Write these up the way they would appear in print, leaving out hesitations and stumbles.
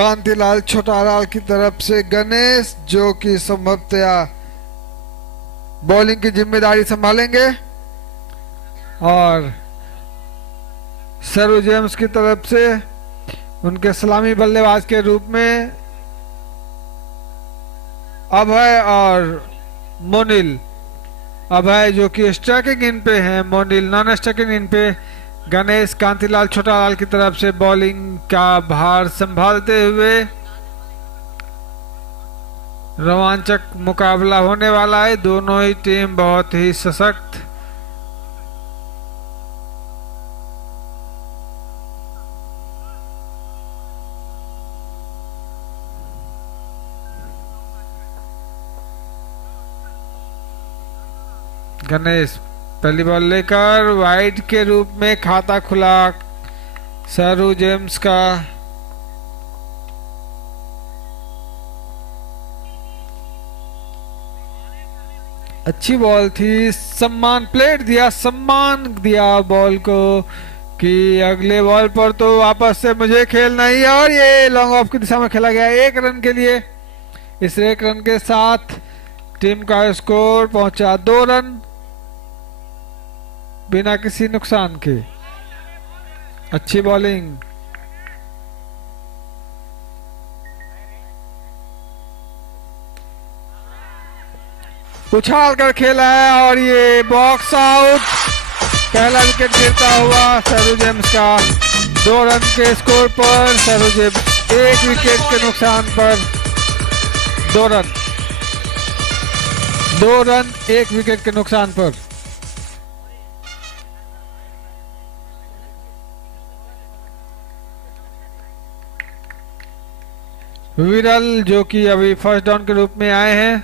कांतिलाल छोटालाल की तरफ से गणेश, जो कि संभवतया बॉलिंग की जिम्मेदारी संभालेंगे, और सरू जेम्स की तरफ से उनके सलामी बल्लेबाज के रूप में अभय और मोनिल। अभय जो कि स्ट्राइकिंग इन पे हैं, मोनिल नॉन स्ट्राइकिंग इन पे। गणेश कांतिलाल छोटालाल की तरफ से बॉलिंग का भार संभालते हुए। रोमांचक मुकाबला होने वाला है, दोनों ही टीम बहुत ही सशक्त। गणेश पहली बॉल लेकर वाइड के रूप में खाता खुला सरू जेम्स का। अच्छी बॉल थी, सम्मान दिया बॉल को कि अगले बॉल पर तो वापस से मुझे खेलना ही है, और ये लॉन्ग ऑफ की दिशा में खेला गया 1 रन के लिए। इस 1 रन के साथ टीम का स्कोर पहुंचा 2 रन बिना किसी नुकसान के। अच्छी बॉलिंग, उछाल कर खेला है और ये बॉक्स आउट। पहला विकेट गिरता हुआ सरू जेम्स का। 2 रन के स्कोर पर सरू जेम्स 1 विकेट के नुकसान पर 2 रन 1 विकेट के नुकसान पर। विरल जो कि अभी फर्स्ट डाउन के रूप में आए हैं,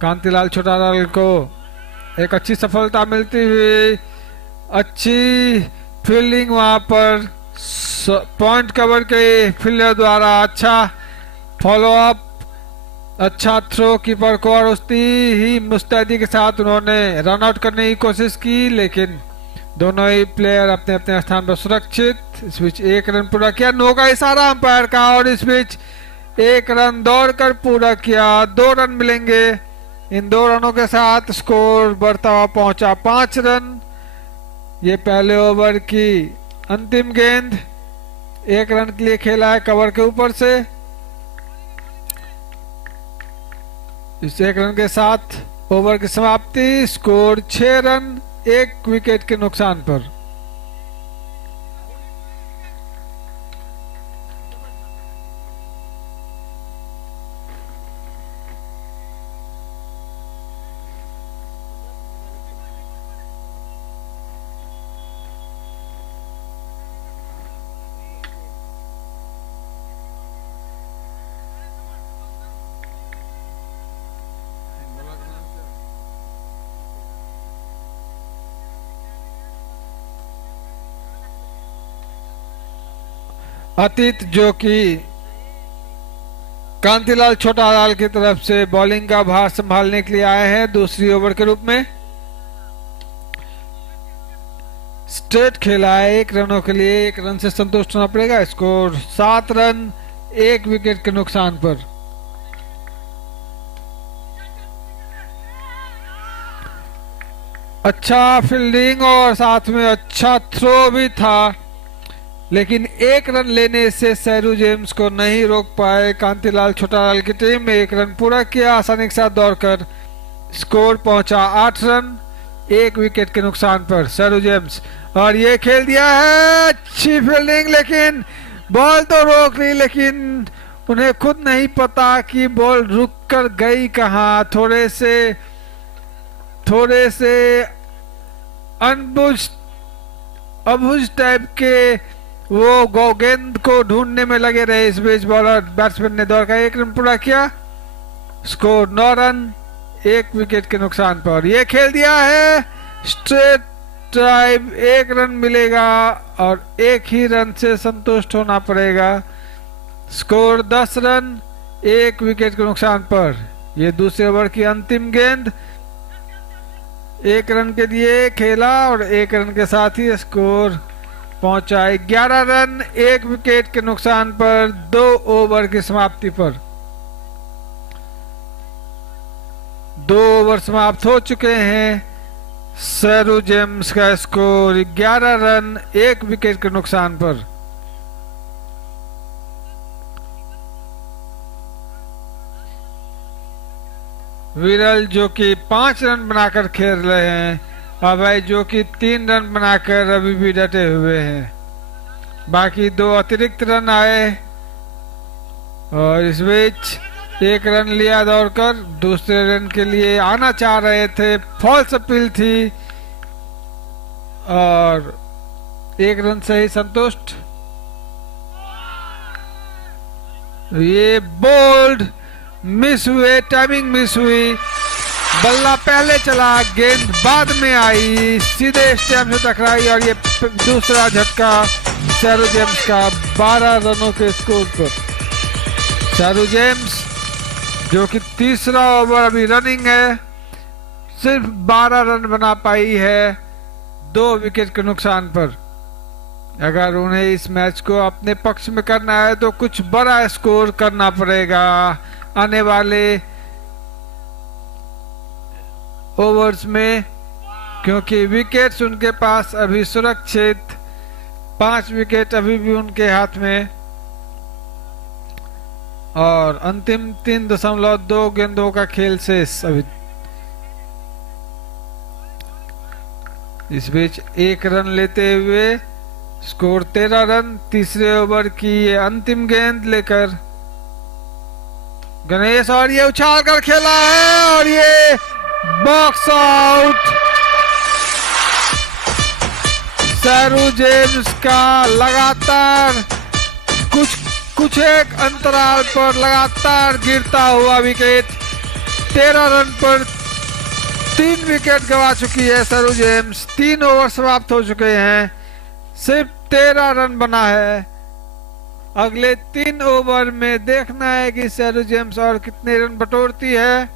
कांतिलाल छोटालाल को एक अच्छी सफलता मिलती हुई। अच्छी फील्डिंग वहां पर पॉइंट कवर के फील्डर द्वारा। अच्छा फॉलोअप, अच्छा थ्रो कीपर को, और उसी ही मुस्तैदी के साथ उन्होंने रन आउट करने की कोशिश की, लेकिन दोनों ही प्लेयर अपने अपने स्थान पर सुरक्षित। इस बीच 1 रन पूरा किया, नो का इशारा अंपायर का, और इस बीच 1 रन दौड़कर पूरा किया। 2 रन मिलेंगे। इन 2 रनों के साथ स्कोर बढ़ता हुआ पहुंचा 5 रन। ये पहले ओवर की अंतिम गेंद 1 रन के लिए खेला है कवर के ऊपर से। इस 1 रन के साथ ओवर की समाप्ति। स्कोर 6 रन 1 विकेट के नुकसान पर। अतीत जो कि कांतिलाल छोटालाल की तरफ से बॉलिंग का भार संभालने के लिए आए हैं दूसरी ओवर के रूप में। स्ट्रेट खेला है 1 रनों के लिए, 1 रन से संतुष्ट होना पड़ेगा। स्कोर 7 रन 1 विकेट के नुकसान पर। अच्छा फील्डिंग और साथ में अच्छा थ्रो भी था, लेकिन 1 रन लेने से सरू जेम्स को नहीं रोक पाए कांतिलाल छोटालाल की टीम। 1 रन पूरा किया आसानी के साथ दौड़कर। स्कोर पहुंचा 8 रन 1 विकेट के नुकसान पर सरू जेम्स। और ये खेल दिया है, अच्छी फील्डिंग, लेकिन बॉल तो रोक ली, लेकिन उन्हें खुद नहीं पता कि बॉल रुक कर गई कहां। थोड़े से अबुझ टाइप के वो गेंद को ढूंढने में लगे रहे। इस बीच बॉलर बैट्समैन ने दौड़ का 1 रन पूरा किया। स्कोर 9 रन 1 विकेट के नुकसान पर। यह खेल दिया है स्ट्रेट ड्राइव, 1 रन मिलेगा और 1 ही रन से संतुष्ट होना पड़ेगा। स्कोर 10 रन 1 विकेट के नुकसान पर। यह दूसरे ओवर की अंतिम गेंद 1 रन के लिए खेला और 1 रन के साथ ही स्कोर पहुंचा 11 रन 1 विकेट के नुकसान पर 2 ओवर की समाप्ति पर। 2 ओवर समाप्त हो चुके हैं। सैरू जेम्स का स्कोर 11 रन 1 विकेट के नुकसान पर। विरल जो कि 5 रन बनाकर खेल रहे हैं, अभय जो कि 3 रन बनाकर अभी भी डटे हुए हैं। बाकी 2 अतिरिक्त रन आए और इस बीच 1 रन लिया दौड़कर। दूसरे रन के लिए आना चाह रहे थे, फॉल्स अपील थी और 1 रन से ही संतुष्ट। ये बोल्ड मिस हुए, टाइमिंग मिस हुई, बल्ला पहले चला, गेंद बाद में आई, सीधे स्टैम्प से टकराई और ये दूसरा झटका सैरू जेम्स का 12 रनों के स्कोर पर। सैरू जेम्स जो कि तीसरा ओवर अभी रनिंग है, सिर्फ 12 रन बना पाई है 2 विकेट के नुकसान पर। अगर उन्हें इस मैच को अपने पक्ष में करना है तो कुछ बड़ा स्कोर करना पड़ेगा आने वाले ओवर्स में, क्योंकि विकेट्स उनके पास अभी सुरक्षित, 5 विकेट अभी भी उनके हाथ में और अंतिम 3.2 गेंदों का खेल शेष अभी। इस बीच 1 रन लेते हुए स्कोर 13 रन। तीसरे ओवर की ये अंतिम गेंद लेकर गणेश और ये उछाल कर खेला है और ये बॉक्स आउट। सैरू जेम्स का लगातार कुछ एक अंतराल पर लगातार गिरता हुआ विकेट। 13 रन पर 3 विकेट गंवा चुकी है सैरू जेम्स। 3 ओवर समाप्त हो चुके हैं, सिर्फ 13 रन बना है। अगले 3 ओवर में देखना है कि सैरू जेम्स और कितने रन बटोरती है।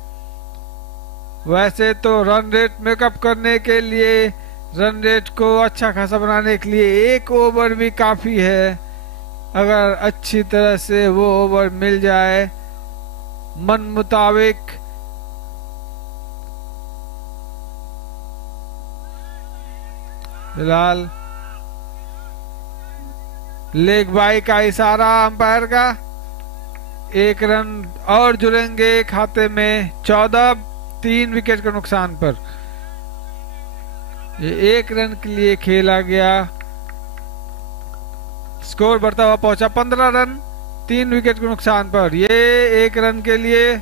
वैसे तो रन रेट मेकअप करने के लिए, रन रेट को अच्छा खासा बनाने के लिए 1 ओवर भी काफी है। अगर अच्छी तरह से वो ओवर मिल जाए मन मुताबिक, फिलहाल लेग बाई का इशारा अंपायर का। 1 रन और जुड़ेंगे खाते में 14, 3 विकेट के नुकसान पर। ये 1 रन के लिए खेला गया। स्कोर बढ़ता हुआ पहुंचा 15 रन 3 विकेट के नुकसान पर। ये 1 रन के लिए,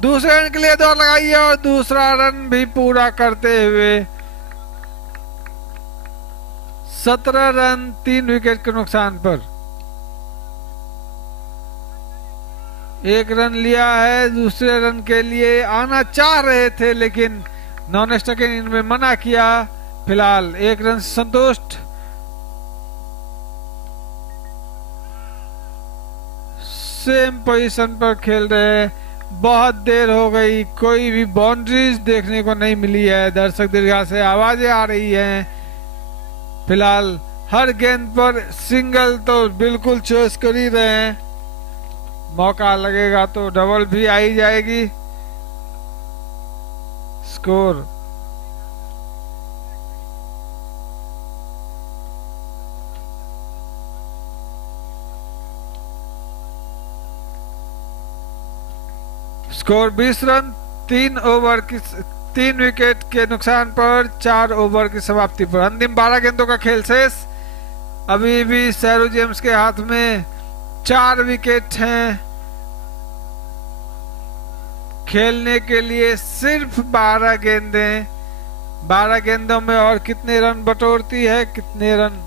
दूसरे रन के लिए दौड़ लगाई और दूसरा रन भी पूरा करते हुए 17 रन 3 विकेट के नुकसान पर। 1 रन लिया है। दूसरे रन के लिए आना चाह रहे थे लेकिन नॉन स्ट्राइकिंग इनमें मना किया। फिलहाल 1 रन से संतुष्ट। सेम पोजीशन पर खेल रहे हैं। बहुत देर हो गई, कोई भी बाउंड्रीज देखने को नहीं मिली है। दर्शक दीर्घा से आवाजें आ रही हैं। फिलहाल हर गेंद पर सिंगल तो बिल्कुल चॉइस कर ही रहे हैं। मौका लगेगा तो डबल भी आई जाएगी। स्कोर स्कोर 20 रन 3 विकेट के नुकसान पर 4 ओवर की समाप्ति पर। अंतिम 12 गेंदों का खेल शेष। अभी भी सैरू जेम्स के हाथ में 4 विकेट हैं। खेलने के लिए सिर्फ 12 गेंदें। 12 गेंदों में और कितने रन बटोरती है, कितने रन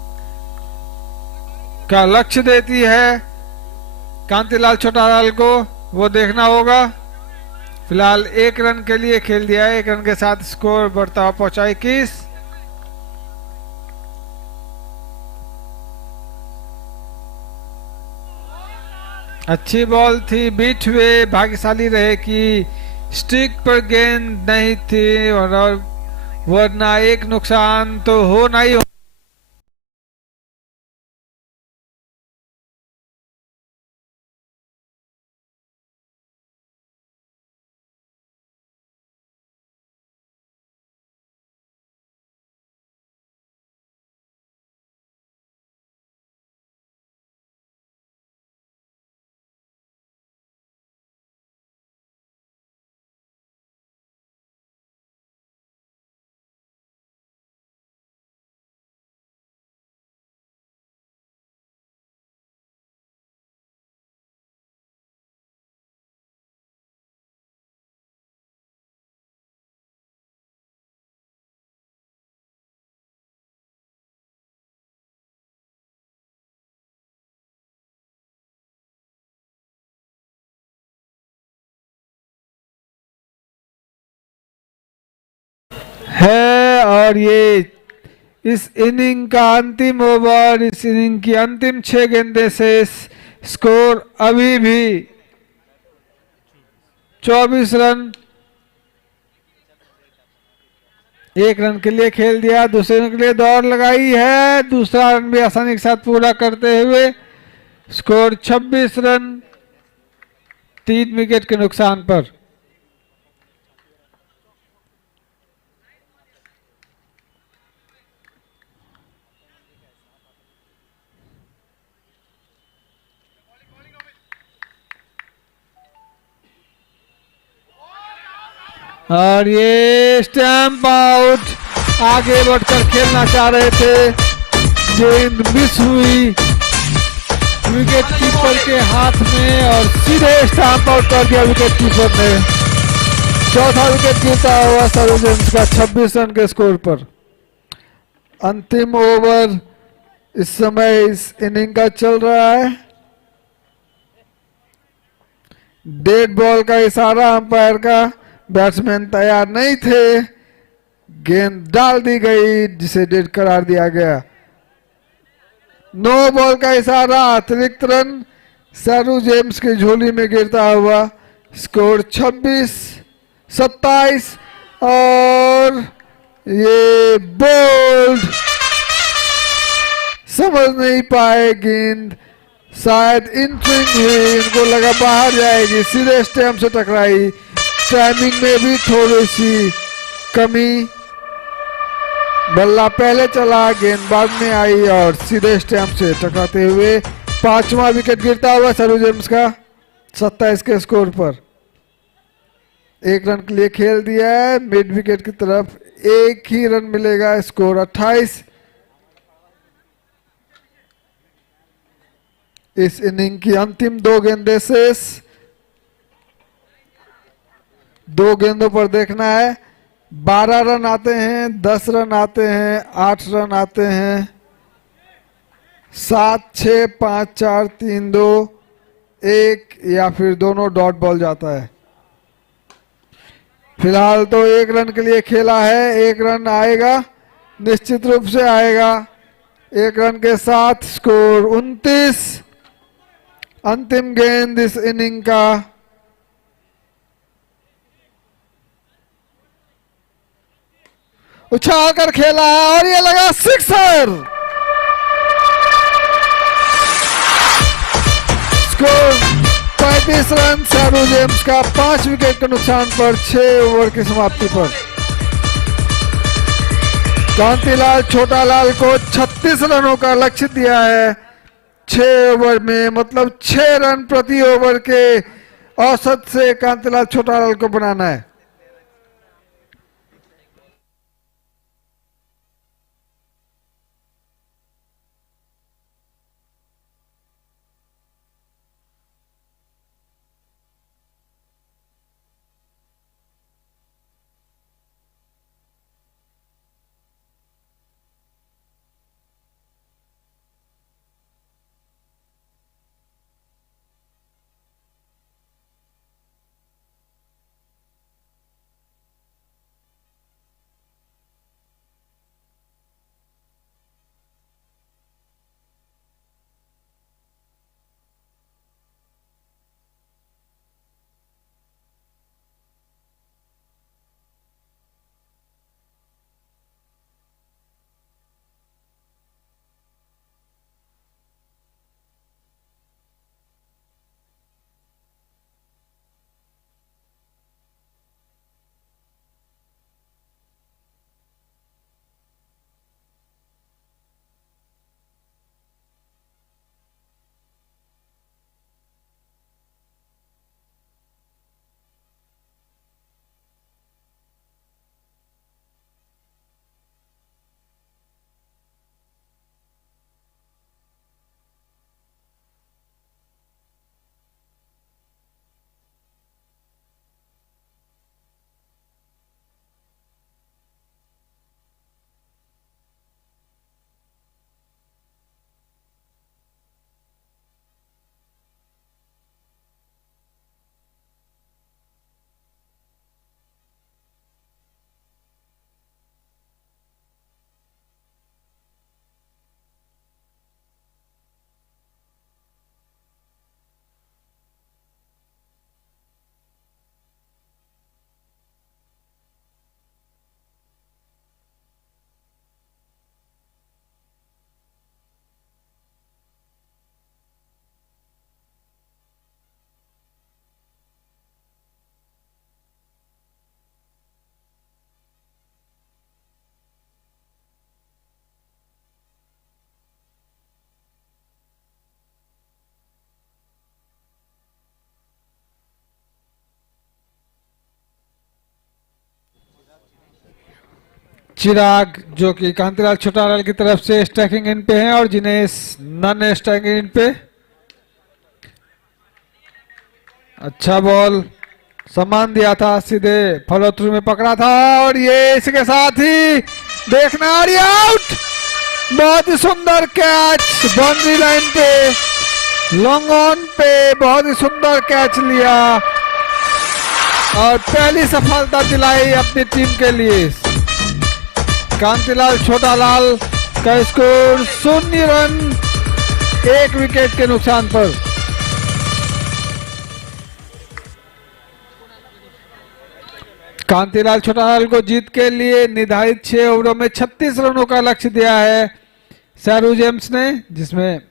का लक्ष्य देती है कांतिलाल छोटालाल को, वो देखना होगा। फिलहाल 1 रन के लिए खेल दिया है। 1 रन के साथ स्कोर बढ़ता हुआ पहुंचा 21। अच्छी बॉल थी, बीट हुए, भाग्यशाली रहे कि स्टिक पर गेंद नहीं थी और वरना 1 नुकसान तो होना ही हो। और ये इस इनिंग का अंतिम ओवर, इस इनिंग की अंतिम 6 गेंदे से स्कोर अभी भी 24 रन। 1 रन के लिए खेल दिया, दूसरे रन के लिए दौड़ लगाई है, दूसरा रन भी आसानी के साथ पूरा करते हुए स्कोर 26 रन 3 विकेट के नुकसान पर। और ये स्टैम्प आउट। आगे बढ़कर खेलना चाह रहे थे, गेंद मिस हुई विकेट कीपर के हाथ में और सीधे स्टैम्प आउट कर दिया विकेट कीपर ने। चौथा विकेट गिरता हुआ सरू जेम्स का 26 रन के स्कोर पर। अंतिम ओवर इस समय इस इनिंग का चल रहा है। डेड बॉल का इशारा अंपायर का, बैट्समैन तैयार नहीं थे, गेंद डाल दी गई जिसे डेड करार दिया गया। नो बॉल का इशारा, अतिरिक्त रन सरू जेम्स की झोली में गिरता हुआ। स्कोर 26-27 और ये बोल्ड समझ नहीं पाए, गेंद शायद इन स्विंग हुई, इनको लगा बाहर जाएगी, सीधे स्टैम्प से टकराई। टाइमिंग में भी थोड़ी सी कमी, बल्ला पहले चला, गेंद बाद में आई और सीधे स्टैम्प से टकराते हुए 5वां विकेट गिरता हुआ सरू जेम्स का 27 के स्कोर पर। 1 रन के लिए खेल दिया है, मिड विकेट की तरफ 1 ही रन मिलेगा। स्कोर 28। इस इनिंग की अंतिम 2 गेंदें शेष। 2 गेंदों पर देखना है, 12 रन आते हैं, 10 रन आते हैं, 8 रन आते हैं, 7-6, 5-4, 3-2, 1 या फिर दोनों डॉट बॉल जाता है। फिलहाल तो 1 रन के लिए खेला है, 1 रन आएगा, निश्चित रूप से आएगा। 1 रन के साथ स्कोर 29। अंतिम गेंद इस इनिंग का उछाल कर खेला है और ये लगा सिक्सर। स्कोर 35 रन सरू जेम्स का 5 विकेट के नुकसान पर 6 ओवर की समाप्ति पर। कांतिलाल छोटालाल को 36 रनों का लक्ष्य दिया है 6 ओवर में, मतलब 6 रन प्रति ओवर के औसत से कांतिलाल छोटालाल को बनाना है। चिराग जो कि कांतिलाल छोटालाल की तरफ से स्ट्राइकिंग इन पे हैं और जिनेश नन स्ट्राइकिंग इन पे। अच्छा बॉल, सम्मान दिया था, सीधे फॉलो थ्रू में पकड़ा था और ये इसके साथ ही देखना और ये आउट। बहुत ही सुंदर कैच, बाउंड्री लाइन पे लॉन्ग ऑन पे बहुत ही सुंदर कैच लिया और पहली सफलता दिलाई अपनी टीम के लिए। कांतिलाल छोटालाल का स्कोर 0 रन 1 विकेट के नुकसान पर। कांतिलाल छोटालाल को जीत के लिए निर्धारित 6 ओवरों में 36 रनों का लक्ष्य दिया है सैरू जेम्स ने, जिसमें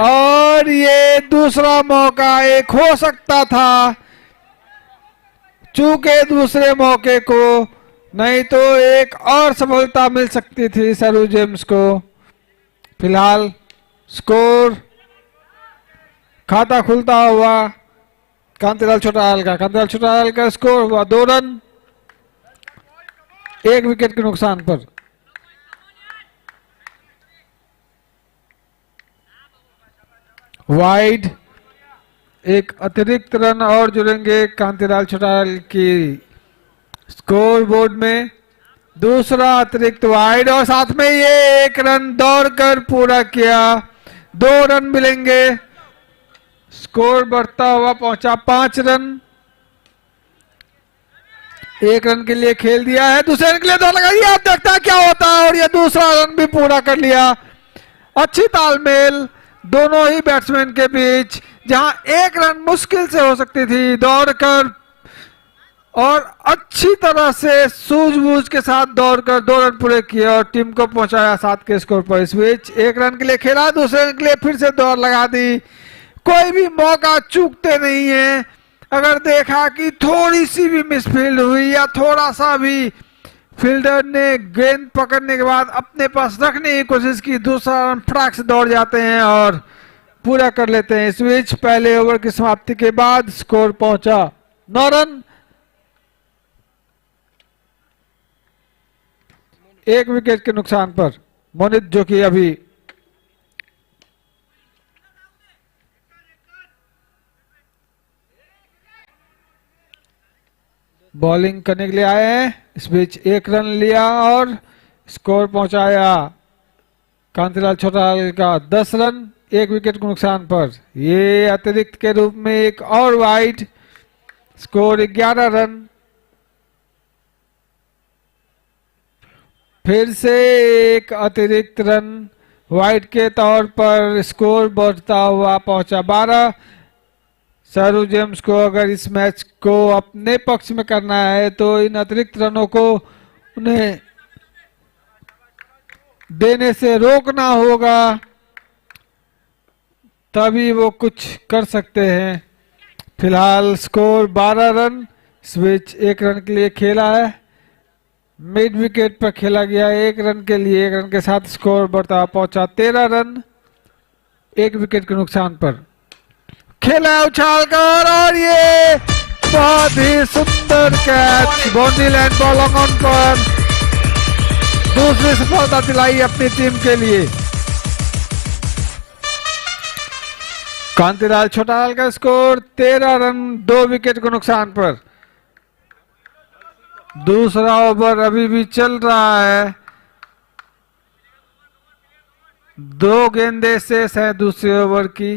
और ये दूसरा मौका एक हो सकता था, चूंकि दूसरे मौके को नहीं तो एक और सफलता मिल सकती थी सैरू जेम्स को। फिलहाल स्कोर खाता खुलता हुआ कांतिलाल छोटालाल का स्कोर हुआ 2 रन 1 विकेट के नुकसान पर। वाइड, एक अतिरिक्त रन और जुड़ेंगे कांतिलाल छोटालाल की स्कोर बोर्ड में। दूसरा अतिरिक्त वाइड और साथ में ये 1 रन दौड़कर पूरा किया, 2 रन मिलेंगे। स्कोर बढ़ता हुआ पहुंचा 5 रन। 1 रन के लिए खेल दिया है, दूसरे रन के लिए दौड़ लगाई, अब देखता है क्या होता है और ये दूसरा रन भी पूरा कर लिया। अच्छी तालमेल दोनों ही बैट्समैन के बीच, जहां 1 रन मुश्किल से हो सकती थी, दौड़कर और अच्छी तरह से सूझबूझ के साथ दौड़कर 2 रन पूरे किए और टीम को पहुंचाया 7 के स्कोर पर। इस बीच 1 रन के लिए खेला, दूसरे रन के लिए फिर से दौड़ लगा दी। कोई भी मौका चूकते नहीं है। अगर देखा कि थोड़ी सी भी मिसफील्ड हुई या थोड़ा सा भी फील्डर ने गेंद पकड़ने के बाद अपने पास रखने की कोशिश की, दूसरा रन फटाक से दौड़ जाते हैं और पूरा कर लेते हैं। इस बीच पहले ओवर की समाप्ति के बाद स्कोर पहुंचा 9 रन 1 विकेट के नुकसान पर। मोनित जो कि अभी बॉलिंग करने के लिए आए हैं, इस बीच 1 रन लिया और स्कोर पहुंचाया कांतिलाल छोटालाल का 10 रन 1 विकेट के नुकसान पर। ये अतिरिक्त के रूप में एक और वाइड, स्कोर 11 रन। फिर से एक अतिरिक्त रन वाइड के तौर पर, स्कोर बढ़ता हुआ पहुंचा 12। सैरू जेम्स को अगर इस मैच को अपने पक्ष में करना है तो इन अतिरिक्त रनों को उन्हें देने से रोकना होगा, तभी वो कुछ कर सकते हैं। फिलहाल स्कोर 12 रन, इस बीच 1 रन के लिए खेला है, मिड विकेट पर खेला गया 1 रन के लिए। 1 रन के साथ स्कोर बढ़ता पहुंचा 13 रन 1 विकेट के नुकसान पर। खेला उछाल कर और ये बहुत ही सुंदर catch, boundary line ball on पर दूसरी सफलता दिलाई अपनी टीम के लिए। कांतिलाल छोटालाल का स्कोर 13 रन 2 विकेट के नुकसान पर। दूसरा ओवर अभी भी चल रहा है, 2 गेंदें शेष है दूसरे ओवर की।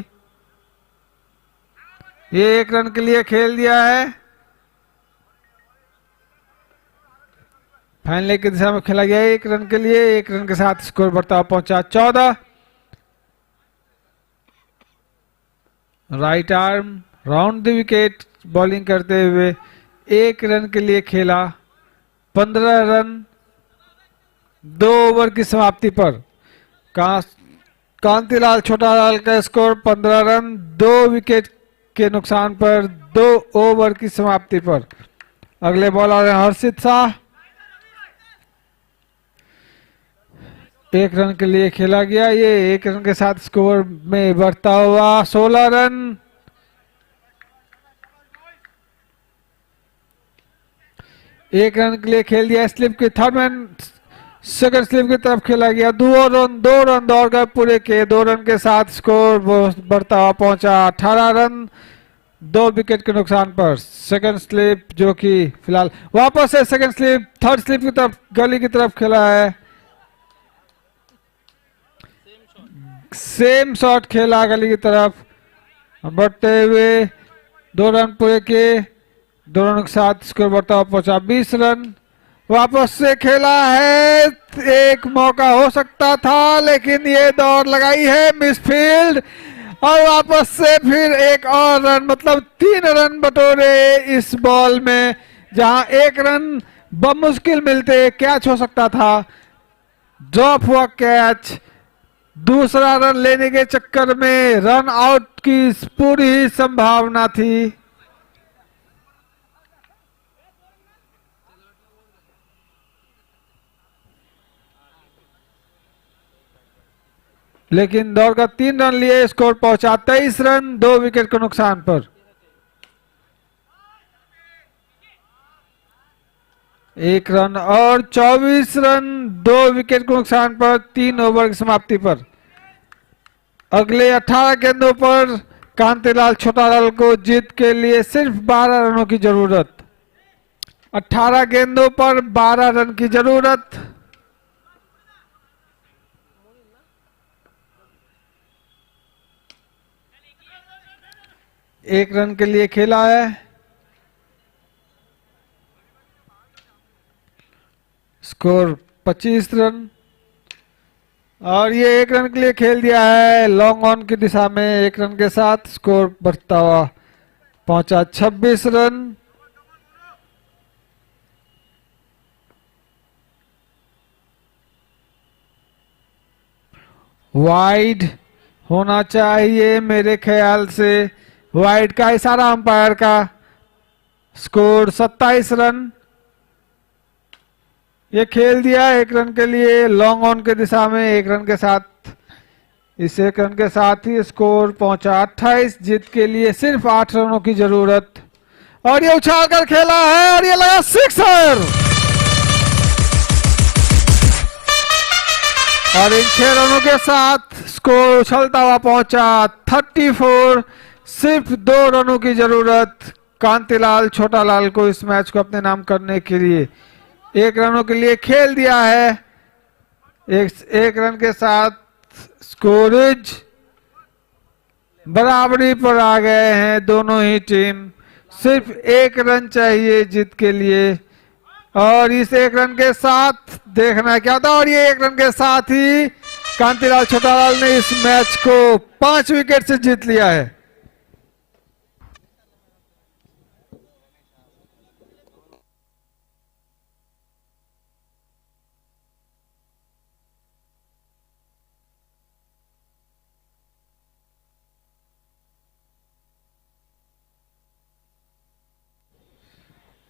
ये 1 रन के लिए खेल दिया है, फाइनल की दिशा में खेला गया 1 रन के लिए। 1 रन के साथ स्कोर बढ़ता पहुंचा 14। Right arm round the wicket bowling करते हुए 1 रन के लिए खेला, 15 रन 2 ओवर की समाप्ति पर। कांतिलाल छोटालाल का स्कोर 15 रन 2 विकेट के नुकसान पर 2 ओवर की समाप्ति पर। अगले बॉलर है हर्षित शाह, 1 रन के लिए खेला गया, ये 1 रन के साथ स्कोर में बढ़ता हुआ 16 रन। एक रन के लिए खेल दिया स्लिप की, थर्ड मैन सेकंड स्लिप की तरफ खेला गया, 2 रन दौड़ कर पूरे के, 2 रन के साथ स्कोर बढ़ता हुआ पहुंचा 18 रन 2 विकेट के नुकसान पर। सेकंड स्लिप जो कि फिलहाल वापस से सेकंड स्लिप थर्ड स्लिप की तरफ गली की तरफ खेला है, सेम शॉट खेला गली की तरफ बढ़ते हुए, 2 रन पूरे के, 2 रन के साथ स्कोर बढ़ता हुआ पहुंचा 20 रन। वापस से खेला है, एक मौका हो सकता था लेकिन ये दौड़ लगाई है मिसफील्ड, और वापस से फिर एक और रन, मतलब 3 रन बटोरे इस बॉल में, जहां 1 रन बमुश्किल मिलते कैच हो सकता था, ड्रॉप हुआ कैच। दूसरा रन लेने के चक्कर में रन आउट की पूरी संभावना थी, लेकिन दौड़ का 3 रन लिए, स्कोर पहुंचा 23 रन 2 विकेट के नुकसान पर। एक रन और 24 रन 2 विकेट के नुकसान पर 3 ओवर की समाप्ति पर। अगले 18 गेंदों पर कांतिलाल छोटालाल को जीत के लिए सिर्फ 12 रनों की जरूरत, 18 गेंदों पर 12 रन की जरूरत। एक रन के लिए खेला है, स्कोर 25 रन, और ये 1 रन के लिए खेल दिया है लॉन्ग ऑन की दिशा में, 1 रन के साथ स्कोर बढ़ता हुआ पहुंचा 26 रन। वाइड होना चाहिए मेरे ख्याल से, वाइड का इशारा अंपायर का, स्कोर 27 रन। ये खेल दिया 1 रन के लिए लॉन्ग ऑन के दिशा में, 1 रन के साथ, इस 1 रन के साथ ही स्कोर पहुंचा 28, जीत के लिए सिर्फ 8 रनों की जरूरत, और ये उछाल कर खेला है और ये लगा सिक्सर, और इन 6 रनों के साथ स्कोर उछलता हुआ पहुंचा 34, सिर्फ 2 रनों की जरूरत कांतिलाल छोटालाल को इस मैच को अपने नाम करने के लिए। 1 रनों के लिए खेल दिया है, एक रन के साथ स्कोरेज बराबरी पर आ गए हैं दोनों ही टीम, सिर्फ 1 रन चाहिए जीत के लिए, और इस 1 रन के साथ देखना क्या था, और ये 1 रन के साथ ही कांतिलाल छोटालाल ने इस मैच को 5 विकेट से जीत लिया है।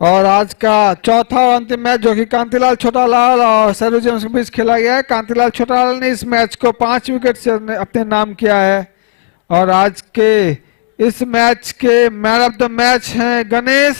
और आज का चौथा और अंतिम मैच जो कि कांतिलाल छोटालाल और सैरू जेम्स के बीच खेला गया है, कांतिलाल छोटालाल ने इस मैच को 5 विकेट से अपने नाम किया है, और आज के इस मैच के मैन ऑफ द मैच हैं गणेश।